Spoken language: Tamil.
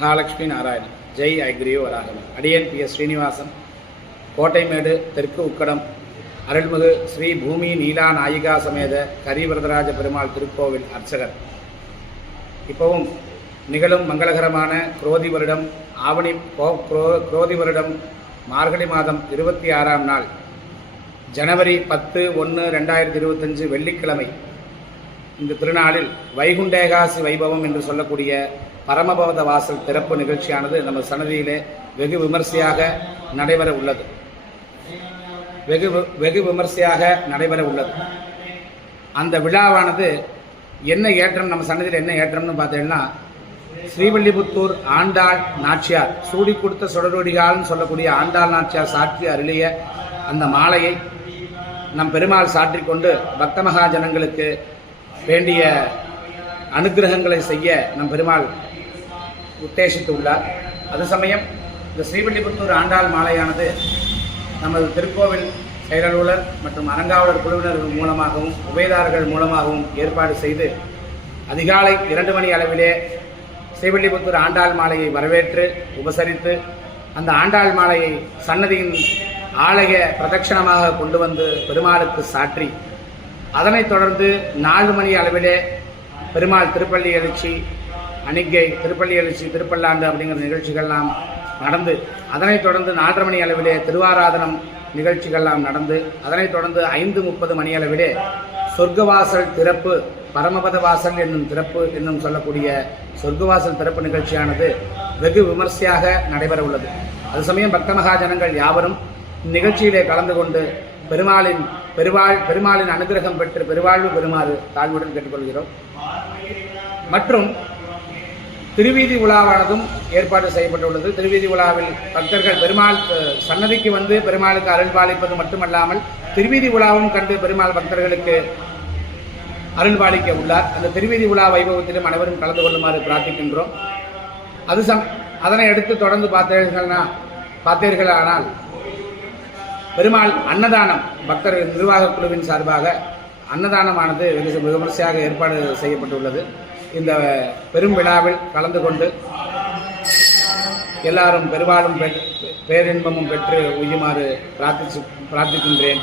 மகாலட்சுமி நாராயணன். ஜெய் ஐக்ரியோ வராகவன். அடியன் பி.எஸ். ஸ்ரீனிவாசன், கோட்டைமேடு, தெற்கு உக்கடம், அருள்மிகு ஸ்ரீ பூமி நீலா நாயிகா சமேத கரிவரதராஜ பெருமாள் திருக்கோவில் அர்ச்சகர். இப்போவும் நிகழும் மங்களகரமான குரோதி வருடம் குரோதி வருடம் மார்கழி மாதம் 26ஆம் நாள் ஜனவரி 10/1/2025 வெள்ளிக்கிழமை இந்த திருநாளில் வைகுண்டேகாசி வைபவம் என்று சொல்லக்கூடிய பரமபவத வாசல் திறப்பு நிகழ்ச்சியானது நம்ம சன்னதியிலே வெகு விமர்சையாக நடைபெற உள்ளது. அந்த விழாவானது என்ன ஏற்றம், நம்ம சன்னதியில் என்ன ஏற்றம்னு பார்த்தீங்கன்னா, ஸ்ரீவில்லிபுத்தூர் ஆண்டாள் நாச்சியார் சூடி கொடுத்த சுடரொடிகால்னு சொல்லக்கூடிய ஆண்டாள் நாச்சியார் சாற்றி அருளிய அந்த மாலையை நம் பெருமாள் சாற்றிக்கொண்டு பக்த மகாஜனங்களுக்கு வேண்டிய அனுகிரகங்களை செய்ய நம் பெருமாள் உத்தேசித்து உள்ளார். அது சமயம் இந்த ஸ்ரீவில்லிபுத்தூர் ஆண்டாள் மாலையானது நமது திருக்கோவில் செயலாளர் மற்றும் அறங்காவலர் குழுவினர்கள் மூலமாகவும் உபயதாரர்கள் மூலமாகவும் ஏற்பாடு செய்து அதிகாலை 2 மணி அளவிலே ஸ்ரீவில்லிபுத்தூர் ஆண்டாள் மாலையை வரவேற்று உபசரித்து அந்த ஆண்டாள் மாலையை சன்னதியின் ஆலய பிரதட்சணமாக கொண்டு வந்து பெருமாளுக்கு சாற்றி அதனைத் தொடர்ந்து 4 மணி அளவிலே பெருமாள் திருப்பள்ளி எழுச்சி, அணிக்கை, திருப்பள்ளி எழுச்சி, திருப்பல்லாண்டு அப்படிங்கிற நிகழ்ச்சிகள்லாம் நடந்து அதனைத் தொடர்ந்து 4:30 மணி அளவிலே திருவாராதனம் நிகழ்ச்சிகள்லாம் நடந்து அதனைத் தொடர்ந்து 5:30 மணி அளவிலே சொர்க்கவாசல் திறப்பு, பரமபத வாசல் என்னும் திறப்பு என்னும் சொல்லக்கூடிய சொர்க்கவாசல் திறப்பு நிகழ்ச்சியானது வெகு விமர்சையாக நடைபெற உள்ளது. அது சமயம் பக்த மகாஜனங்கள் யாவரும் இந்நிகழ்ச்சியிலே கலந்து கொண்டு பெருமாளின் அனுகிரகம் பெற்று பெருவாழ்வு பெறுமாறு தாழ்வுடன் கேட்டுக்கொள்கிறோம். மற்றும் திருவீதி உலாவானதும் ஏற்பாடு செய்யப்பட்டுள்ளது. திருவீதி உலாவில் பக்தர்கள் பெருமாள் சன்னதிக்கு வந்து பெருமாளுக்கு அருள் பாலிப்பது மட்டுமல்லாமல் திருவீதி உலாவும் கண்டு பெருமாள் பக்தர்களுக்கு அருள் பாலிக்க உள்ளார். அந்த திருவீதி உலா வைபவத்திலும் அனைவரும் கலந்து கொள்ளுமாறு பிரார்த்திக்கின்றோம். அதனை அடுத்து தொடர்ந்து பார்த்தீர்களானால் பெருமாள் அன்னதானம், பக்தர் நிர்வாக குழுவின் சார்பாக அன்னதானமானது வெகு விமர்சையாக ஏற்பாடு செய்யப்பட்டுள்ளது. இந்த பெரும் விழாவில் கலந்து கொண்டு எல்லாரும் பெருவாளும் பேரின்பமும் பெற்று உய்யுமாறு பிரார்த்திக்கின்றேன்.